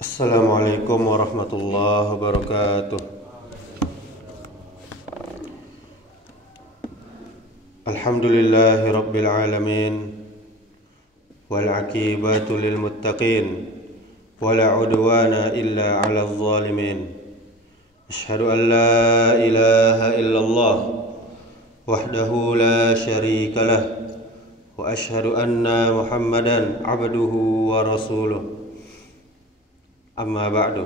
Assalamualaikum warahmatullahi wabarakatuh. Alhamdulillahi rabbil alamin, wal aqibatu lil muttaqin, wala udwana illa 'alal zalimin. Asyhadu an la ilaha illallah wahdahu la syarika lah, wa asyhadu anna Muhammadan 'abduhu wa rasuluh. Amma ba'du.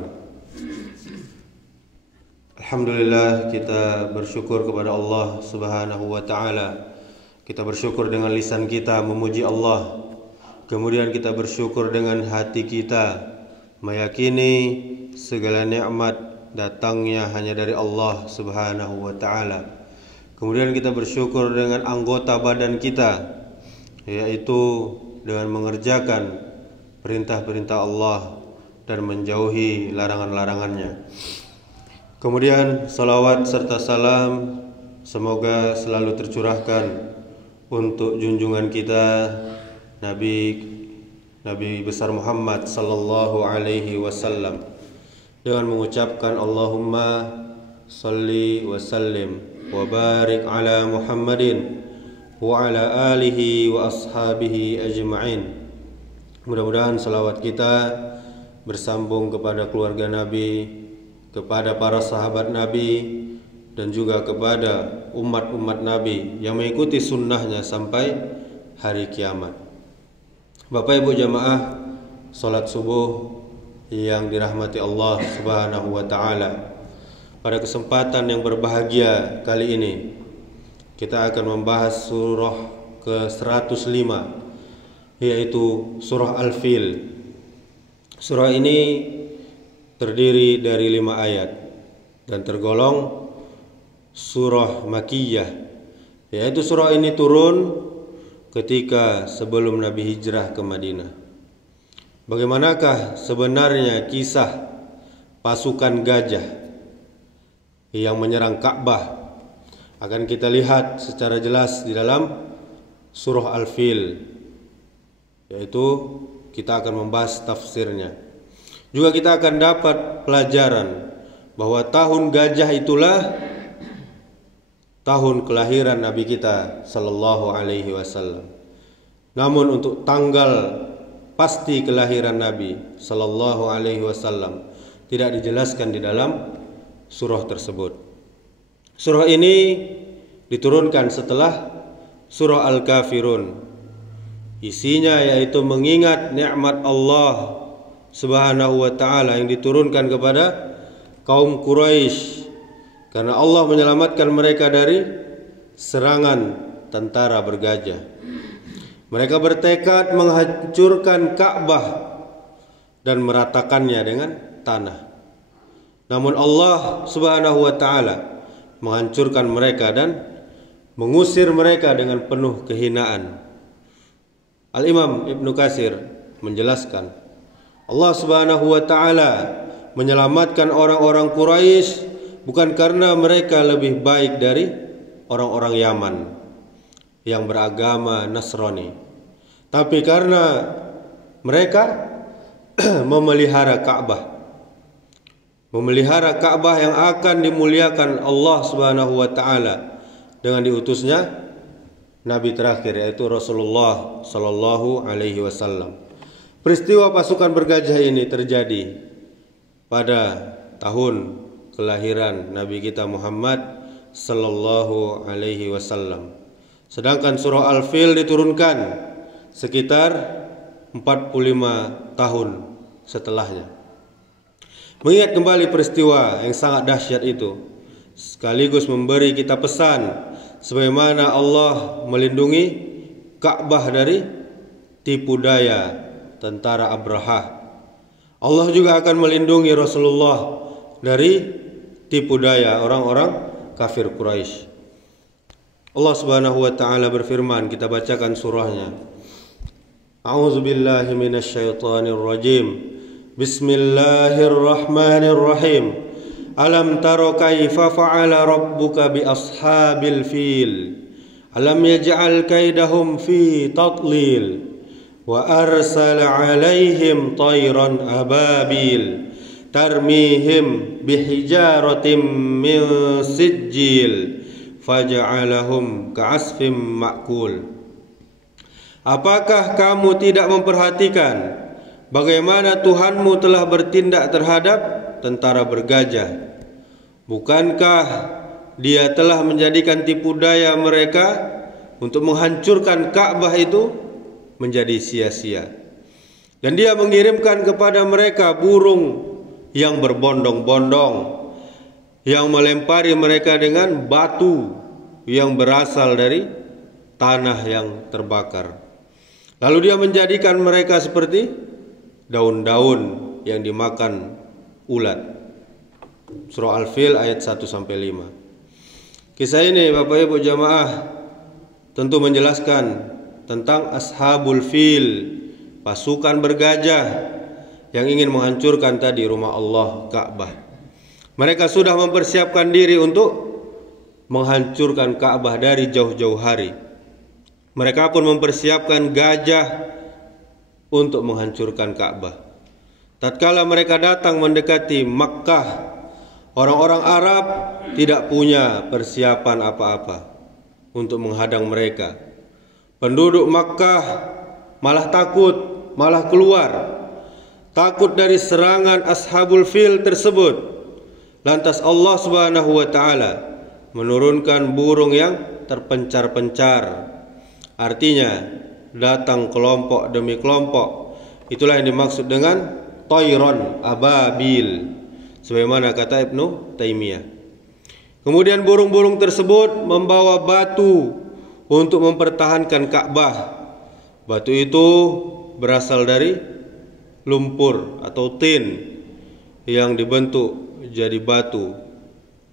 Alhamdulillah, kita bersyukur kepada Allah Subhanahu wa ta'ala. Kita bersyukur dengan lisan kita memuji Allah. Kemudian kita bersyukur dengan hati kita, meyakini segala nikmat datangnya hanya dari Allah Subhanahu wa ta'ala. Kemudian kita bersyukur dengan anggota badan kita, yaitu dengan mengerjakan perintah-perintah Allah dan menjauhi larangan-larangannya. Kemudian salawat serta salam semoga selalu tercurahkan untuk junjungan kita Nabi besar Muhammad sallallahu alaihi wasallam, dengan mengucapkan Allahumma salli wa sallim wa barik ala Muhammadin wa ala alihi wa ashabihi ajma'in. Mudah-mudahan salawat kita bersambung kepada keluarga Nabi, kepada para sahabat Nabi, dan juga kepada umat-umat Nabi yang mengikuti sunnahnya sampai hari kiamat. Bapak Ibu jamaah salat subuh yang dirahmati Allah Subhanahu wa ta'ala, pada kesempatan yang berbahagia kali ini kita akan membahas surah ke-105, yaitu surah Al-Fil. Surah ini terdiri dari 5 ayat dan tergolong surah Makkiyah, yaitu surah ini turun ketika sebelum Nabi hijrah ke Madinah. Bagaimanakah sebenarnya kisah pasukan gajah yang menyerang Ka'bah? Akan kita lihat secara jelas di dalam surah Al-Fil, yaitu kita akan membahas tafsirnya. Juga kita akan dapat pelajaran bahwa tahun gajah itulah tahun kelahiran Nabi kita sallallahu alaihi wasallam. Namun untuk tanggal pasti kelahiran Nabi sallallahu alaihi wasallam tidak dijelaskan di dalam surah tersebut. Surah ini diturunkan setelah surah Al-Kafirun. Isinya yaitu mengingat nikmat Allah Subhanahu wa ta'ala yang diturunkan kepada kaum Quraisy, karena Allah menyelamatkan mereka dari serangan tentara bergajah. Mereka bertekad menghancurkan Ka'bah dan meratakannya dengan tanah. Namun Allah Subhanahu wa ta'ala menghancurkan mereka dan mengusir mereka dengan penuh kehinaan. Al-Imam Ibnu Katsir menjelaskan, Allah Subhanahu wa ta'ala menyelamatkan orang-orang Quraisy bukan karena mereka lebih baik dari orang-orang Yaman yang beragama Nasrani, tapi karena mereka memelihara Ka'bah. Memelihara Ka'bah yang akan dimuliakan Allah Subhanahu wa ta'ala dengan diutusnya Nabi terakhir, yaitu Rasulullah sallallahu alaihi wasallam. Peristiwa pasukan bergajah ini terjadi pada tahun kelahiran Nabi kita Muhammad sallallahu alaihi wasallam. Sedangkan surah Al-Fil diturunkan sekitar 45 tahun setelahnya. Mengingat kembali peristiwa yang sangat dahsyat itu, sekaligus memberi kita pesan sebagaimana Allah melindungi Ka'bah dari tipu daya tentara Abraha. Allah juga akan melindungi Rasulullah dari tipu daya orang-orang kafir Quraisy. Allah Subhanahu wa ta'ala berfirman, kita bacakan surahnya. A'udzu billahi minasyaitonir rajim. Bismillahirrahmanirrahim. Alam taro kaifa fa'ala rabbuka bi ashabil fil. Alam yaj'al kaidahum fi tadlil wa arsala 'alaihim tayran ababil tarmihim bihijaratin min sijil faja'alahum ka'asfim ma'kul. Apakah kamu tidak memperhatikan bagaimana Tuhanmu telah bertindak terhadap tentara bergajah? Bukankah Dia telah menjadikan tipu daya mereka untuk menghancurkan Ka'bah itu menjadi sia-sia? Dan Dia mengirimkan kepada mereka burung yang berbondong-bondong, yang melempari mereka dengan batu yang berasal dari tanah yang terbakar. Lalu Dia menjadikan mereka seperti daun-daun yang dimakan ulat. Surah Al-Fil ayat 1-5. Kisah ini Bapak Ibu jamaah tentu menjelaskan tentang Ashabul Fil, pasukan bergajah yang ingin menghancurkan tadi rumah Allah, Ka'bah. Mereka sudah mempersiapkan diri untuk menghancurkan Ka'bah dari jauh-jauh hari. Mereka pun mempersiapkan gajah untuk menghancurkan Ka'bah. Tatkala mereka datang mendekati Makkah, orang-orang Arab tidak punya persiapan apa-apa untuk menghadang mereka. Penduduk Makkah malah takut, malah keluar, takut dari serangan Ashabul Fil tersebut. Lantas Allah Subhanahu wa taala menurunkan burung yang terpencar-pencar. Artinya datang kelompok demi kelompok. Itulah yang dimaksud dengan tayron ababil, sebagaimana kata Ibnu Taimiyah. Kemudian burung-burung tersebut membawa batu untuk mempertahankan Ka'bah. Batu itu berasal dari lumpur atau tin yang dibentuk jadi batu,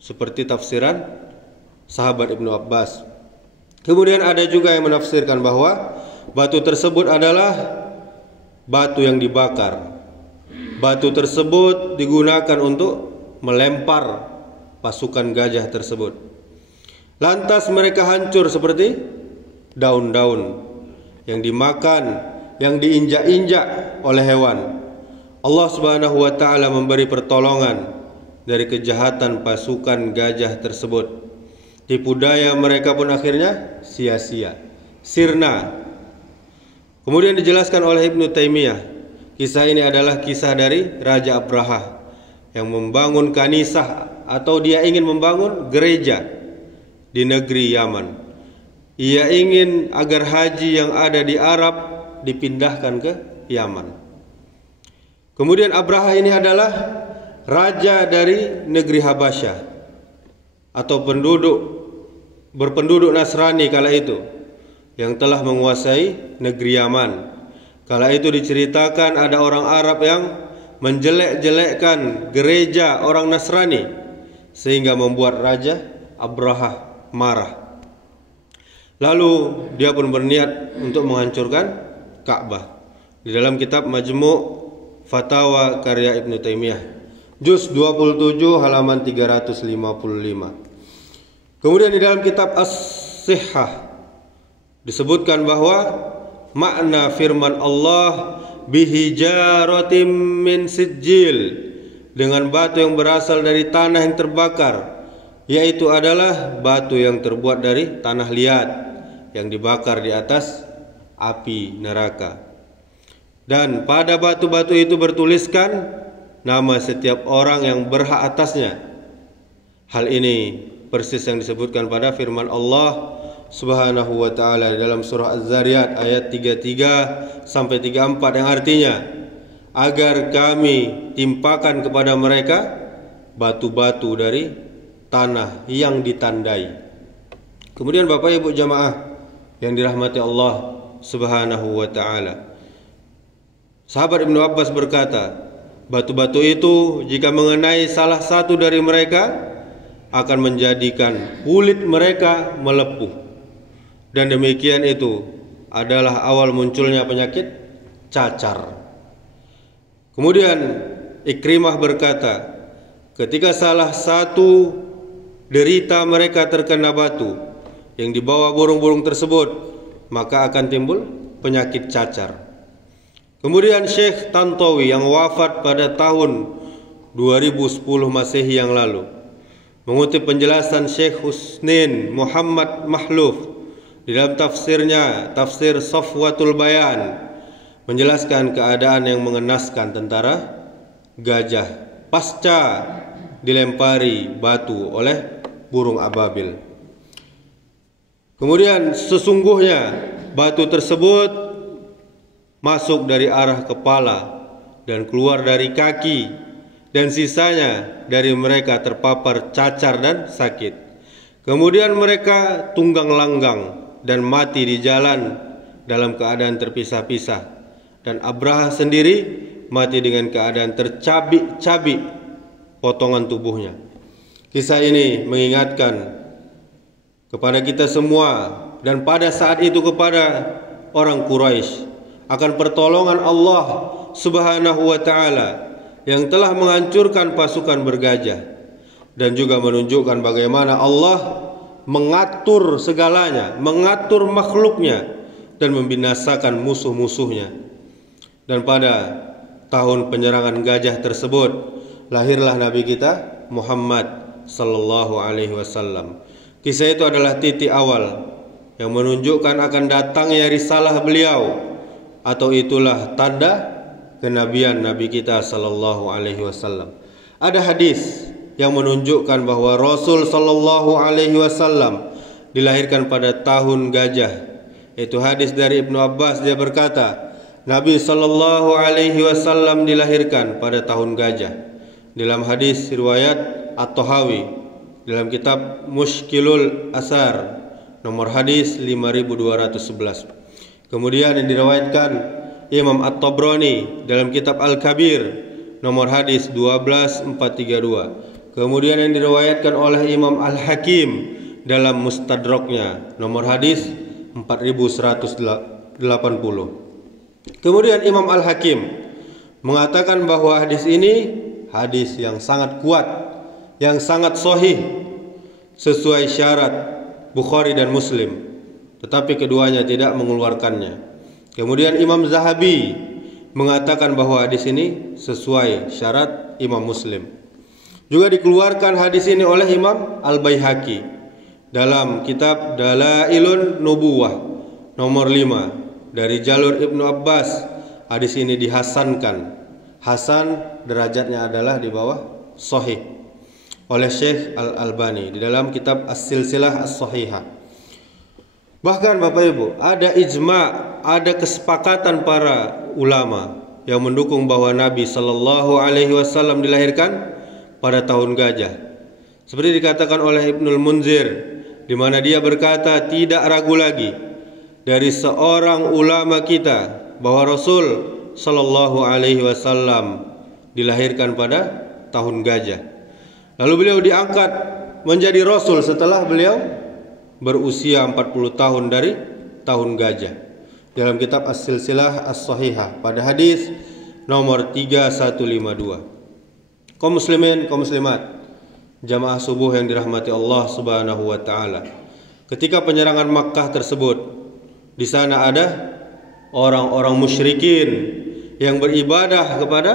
seperti tafsiran sahabat Ibnu Abbas. Kemudian ada juga yang menafsirkan bahwa batu tersebut adalah batu yang dibakar. Batu tersebut digunakan untuk melempar pasukan gajah tersebut. Lantas mereka hancur seperti daun-daun yang dimakan, yang diinjak-injak oleh hewan. Allah Subhanahu wa taala memberi pertolongan dari kejahatan pasukan gajah tersebut. Tipu daya mereka pun akhirnya sia-sia, sirna. Kemudian dijelaskan oleh Ibnu Taimiyah, kisah ini adalah kisah dari Raja Abraha yang membangun kanisah atau dia ingin membangun gereja di negeri Yaman. Ia ingin agar haji yang ada di Arab dipindahkan ke Yaman. Kemudian Abraha ini adalah raja dari negeri Habasyah atau berpenduduk Nasrani kala itu yang telah menguasai negeri Yaman. Kala itu diceritakan ada orang Arab yang menjelek-jelekkan gereja orang Nasrani sehingga membuat Raja Abraha marah. Lalu dia pun berniat untuk menghancurkan Ka'bah. Di dalam kitab Majmu' Fatawa karya Ibnu Taimiyah, juz 27 halaman 355. Kemudian di dalam kitab As-Sihhah disebutkan bahwa makna firman Allah bihijaratim min sijil, dengan batu yang berasal dari tanah yang terbakar, yaitu adalah batu yang terbuat dari tanah liat yang dibakar di atas api neraka. Dan pada batu-batu itu bertuliskan nama setiap orang yang berhak atasnya. Hal ini persis yang disebutkan pada firman Allah Subhanahu wa taala dalam surah Az-Zariyat ayat 33 sampai 34 yang artinya, agar kami timpakan kepada mereka batu-batu dari tanah yang ditandai. Kemudian Bapak Ibu jamaah yang dirahmati Allah Subhanahu wa taala, sahabat Ibnu Abbas berkata, batu-batu itu jika mengenai salah satu dari mereka akan menjadikan kulit mereka melepuh, dan demikian itu adalah awal munculnya penyakit cacar. Kemudian Ikrimah berkata, ketika salah satu derita mereka terkena batu yang dibawa burung-burung tersebut, maka akan timbul penyakit cacar. Kemudian Syekh Tantawi yang wafat pada tahun 2010 Masehi yang lalu mengutip penjelasan Syekh Husnin Muhammad Mahluf di dalam tafsirnya, Tafsir Safwatul Bayan, menjelaskan keadaan yang mengenaskan tentara gajah pasca dilempari batu oleh burung ababil. Kemudian sesungguhnya batu tersebut masuk dari arah kepala dan keluar dari kaki, dan sisanya dari mereka terpapar cacar dan sakit. Kemudian mereka tunggang langgang dan mati di jalan dalam keadaan terpisah-pisah, dan Abraha sendiri mati dengan keadaan tercabik-cabik potongan tubuhnya. Kisah ini mengingatkan kepada kita semua dan pada saat itu kepada orang Quraisy akan pertolongan Allah Subhanahu wa taala yang telah menghancurkan pasukan bergajah, dan juga menunjukkan bagaimana Allah mengatur segalanya, mengatur makhluknya dan membinasakan musuh-musuhnya. Dan pada tahun penyerangan gajah tersebut lahirlah Nabi kita Muhammad sallallahu alaihi wasallam. Kisah itu adalah titik awal yang menunjukkan akan datangnya risalah beliau, atau itulah tanda kenabian Nabi kita sallallahu alaihi wasallam. Ada hadis yang menunjukkan bahwa Rasul sallallahu alaihi wasallam dilahirkan pada tahun gajah. Itu hadis dari Ibnu Abbas, dia berkata, Nabi sallallahu alaihi wasallam dilahirkan pada tahun gajah. Dalam hadis riwayat At-Tahawi dalam kitab Mushkilul Asar nomor hadis 5211. Kemudian yang diriwayatkan Imam At-Tabrani dalam kitab Al-Kabir nomor hadis 12432. Kemudian yang diriwayatkan oleh Imam Al-Hakim dalam Mustadraknya nomor hadis 4180. Kemudian Imam Al-Hakim mengatakan bahwa hadis ini hadis yang sangat kuat, yang sangat sahih, sesuai syarat Bukhari dan Muslim, tetapi keduanya tidak mengeluarkannya. Kemudian Imam Zahabi mengatakan bahwa hadis ini sesuai syarat Imam Muslim. Juga dikeluarkan hadis ini oleh Imam Al-Baihaqi dalam kitab Dalailun Nubuwah nomor 5 dari jalur Ibnu Abbas. Hadis ini dihasankan. Hasan derajatnya adalah di bawah sahih oleh Syekh Al-Albani di dalam kitab As-Silsilah As-Sahihah. Bahkan Bapak Ibu, ada ijma', ada kesepakatan para ulama yang mendukung bahwa Nabi sallallahu alaihi wasallam dilahirkan pada tahun gajah. Seperti dikatakan oleh Ibnul Munzir, di mana dia berkata tidak ragu lagi dari seorang ulama kita bahwa Rasul sallallahu alaihi wasallam dilahirkan pada tahun gajah. Lalu beliau diangkat menjadi rasul setelah beliau berusia 40 tahun dari tahun gajah. Dalam kitab As-Silsilah As-Sahihah pada hadis nomor 3152. Kaum muslimin, kaum muslimat, jamaah subuh yang dirahmati Allah Subhanahu wa taala. Ketika penyerangan Makkah tersebut, di sana ada orang-orang musyrikin yang beribadah kepada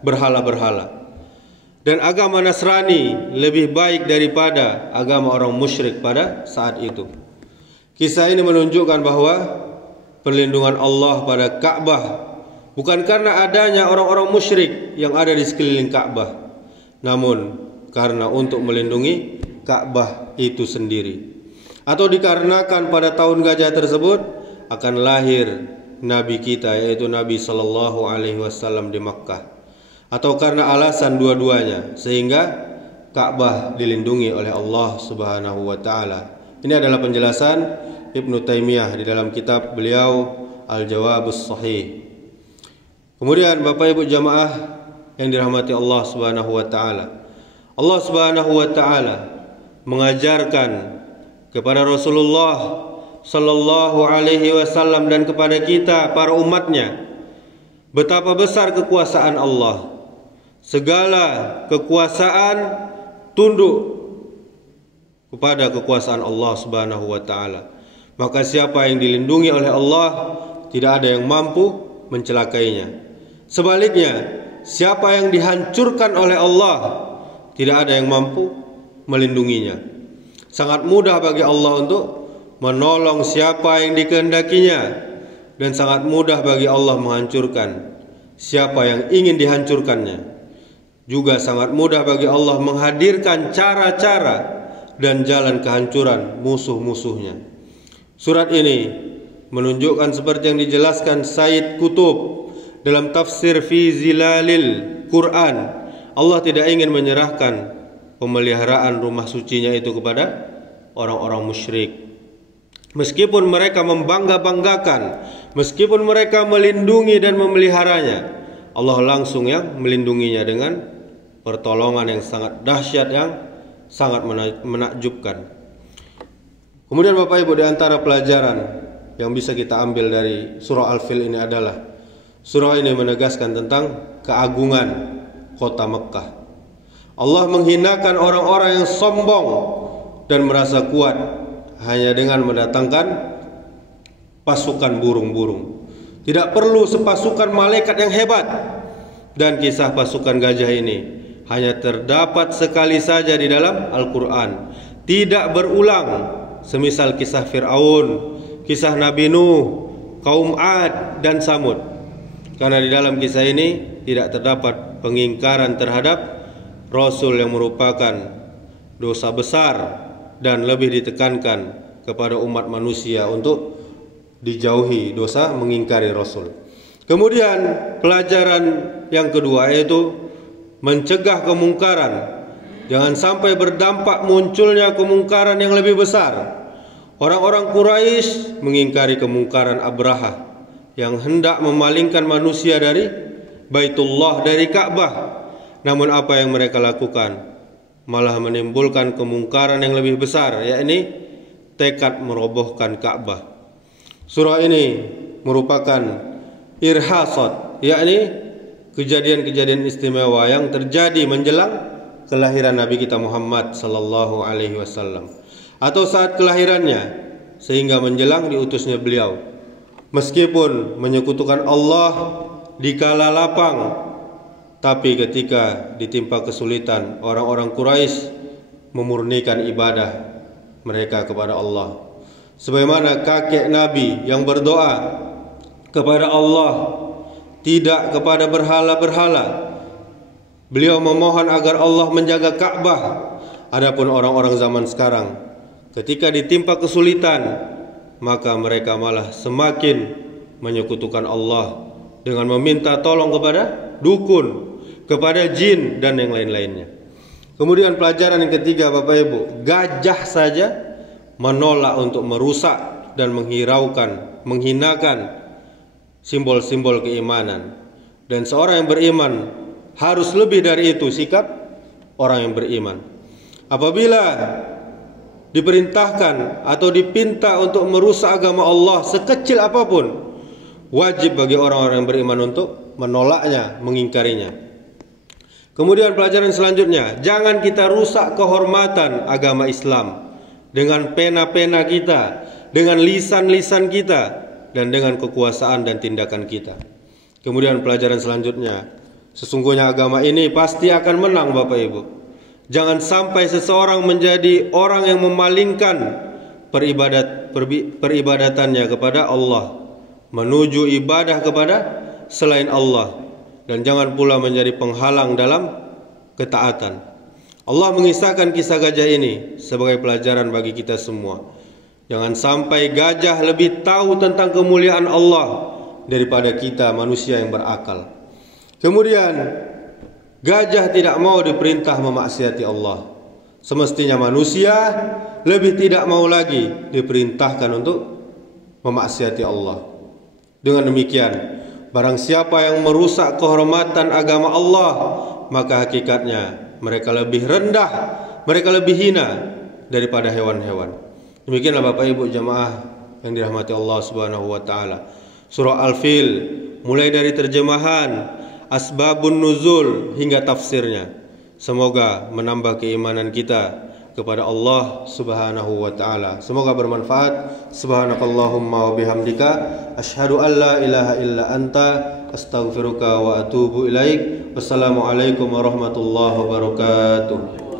berhala-berhala. Dan agama Nasrani lebih baik daripada agama orang musyrik pada saat itu. Kisah ini menunjukkan bahwa perlindungan Allah pada Ka'bah bukan karena adanya orang-orang musyrik yang ada di sekeliling Ka'bah, namun karena untuk melindungi Ka'bah itu sendiri. Atau dikarenakan pada tahun gajah tersebut akan lahir Nabi kita, yaitu Nabi sallallahu alaihi wasallam di Makkah. Atau karena alasan dua-duanya sehingga Ka'bah dilindungi oleh Allah Subhanahu wa taala. Ini adalah penjelasan Ibnu Taimiyah di dalam kitab beliau Al-Jawabus Shahih. Kemudian Bapak Ibu jamaah yang dirahmati Allah Subhanahu wa taala, Allah Subhanahu wa taala mengajarkan kepada Rasulullah sallallahu alaihi wasallam dan kepada kita para umatnya betapa besar kekuasaan Allah. Segala kekuasaan tunduk kepada kekuasaan Allah Subhanahu wa taala. Maka siapa yang dilindungi oleh Allah, tidak ada yang mampu mencelakainya. Sebaliknya, siapa yang dihancurkan oleh Allah, tidak ada yang mampu melindunginya. Sangat mudah bagi Allah untuk menolong siapa yang dikehendakinya, dan sangat mudah bagi Allah menghancurkan siapa yang ingin dihancurkannya. Juga sangat mudah bagi Allah menghadirkan cara-cara dan jalan kehancuran musuh-musuhnya. Surat ini menunjukkan seperti yang dijelaskan Said Qutb dalam tafsir Fi Zilalil Quran. Allah tidak ingin menyerahkan pemeliharaan rumah sucinya itu kepada orang-orang musyrik. Meskipun mereka membangga-banggakan, meskipun mereka melindungi dan memeliharanya, Allah langsung yang melindunginya dengan pertolongan yang sangat dahsyat, yang sangat menakjubkan. Kemudian Bapak Ibu, di antara pelajaran yang bisa kita ambil dari surah Al-Fil ini adalah surah ini menegaskan tentang keagungan kota Mekah. Allah menghinakan orang-orang yang sombong dan merasa kuat hanya dengan mendatangkan pasukan burung-burung. Tidak perlu sepasukan malaikat yang hebat. Dan kisah pasukan gajah ini hanya terdapat sekali saja di dalam Al-Quran, tidak berulang, semisal kisah Fir'aun, kisah Nabi Nuh, kaum Ad dan Samud. Karena di dalam kisah ini tidak terdapat pengingkaran terhadap Rasul yang merupakan dosa besar, dan lebih ditekankan kepada umat manusia untuk dijauhi dosa mengingkari Rasul. Kemudian pelajaran yang kedua yaitu mencegah kemungkaran. Jangan sampai berdampak munculnya kemungkaran yang lebih besar. Orang-orang Quraisy mengingkari kemungkaran Abraha yang hendak memalingkan manusia dari Baitullah, dari Ka'bah. Namun apa yang mereka lakukan malah menimbulkan kemungkaran yang lebih besar, yakni tekad merobohkan Ka'bah. Surah ini merupakan irhasat, yakni kejadian-kejadian istimewa yang terjadi menjelang kelahiran Nabi kita Muhammad sallallahu alaihi wasallam, atau saat kelahirannya sehingga menjelang diutusnya beliau. Meskipun menyekutukan Allah di kala lapang, tapi ketika ditimpa kesulitan, orang-orang Quraisy memurnikan ibadah mereka kepada Allah. Sebagaimana kakek Nabi yang berdoa kepada Allah, tidak kepada berhala-berhala. Beliau memohon agar Allah menjaga Ka'bah. Adapun orang-orang zaman sekarang, ketika ditimpa kesulitan, maka mereka malah semakin menyekutukan Allah dengan meminta tolong kepada dukun, kepada jin dan yang lain-lainnya. Kemudian pelajaran yang ketiga Bapak Ibu, gajah saja menolak untuk merusak dan menghiraukan, menghinakan simbol-simbol keimanan. Dan seorang yang beriman harus lebih dari itu sikap orang yang beriman. Apabila diperintahkan atau dipinta untuk merusak agama Allah sekecil apapun, wajib bagi orang-orang yang beriman untuk menolaknya, mengingkarinya. Kemudian pelajaran selanjutnya, jangan kita rusak kehormatan agama Islam dengan pena-pena kita, dengan lisan-lisan kita, dan dengan kekuasaan dan tindakan kita. Kemudian pelajaran selanjutnya, sesungguhnya agama ini pasti akan menang Bapak Ibu. Jangan sampai seseorang menjadi orang yang memalingkan peribadatannya kepada Allah, menuju ibadah kepada selain Allah, dan jangan pula menjadi penghalang dalam ketaatan. Allah mengisahkan kisah gajah ini sebagai pelajaran bagi kita semua. Jangan sampai gajah lebih tahu tentang kemuliaan Allah daripada kita manusia yang berakal. Kemudian gajah tidak mau diperintah memaksiati Allah. Semestinya manusia lebih tidak mau lagi diperintahkan untuk memaksiati Allah. Dengan demikian, barang siapa yang merusak kehormatan agama Allah, maka hakikatnya mereka lebih rendah, mereka lebih hina daripada hewan-hewan. Demikianlah Bapak Ibu jamaah yang dirahmati Allah Subhanahu wa taala. Surah Al-Fil mulai dari terjemahan, asbabun nuzul hingga tafsirnya. Semoga menambah keimanan kita kepada Allah Subhanahu wa taala. Semoga bermanfaat. Subhanakallahumma wa bihamdika asyhadu an la ilaha illa anta astaghfiruka wa atubu ilaik. Wassalamualaikum warahmatullahi wabarakatuh.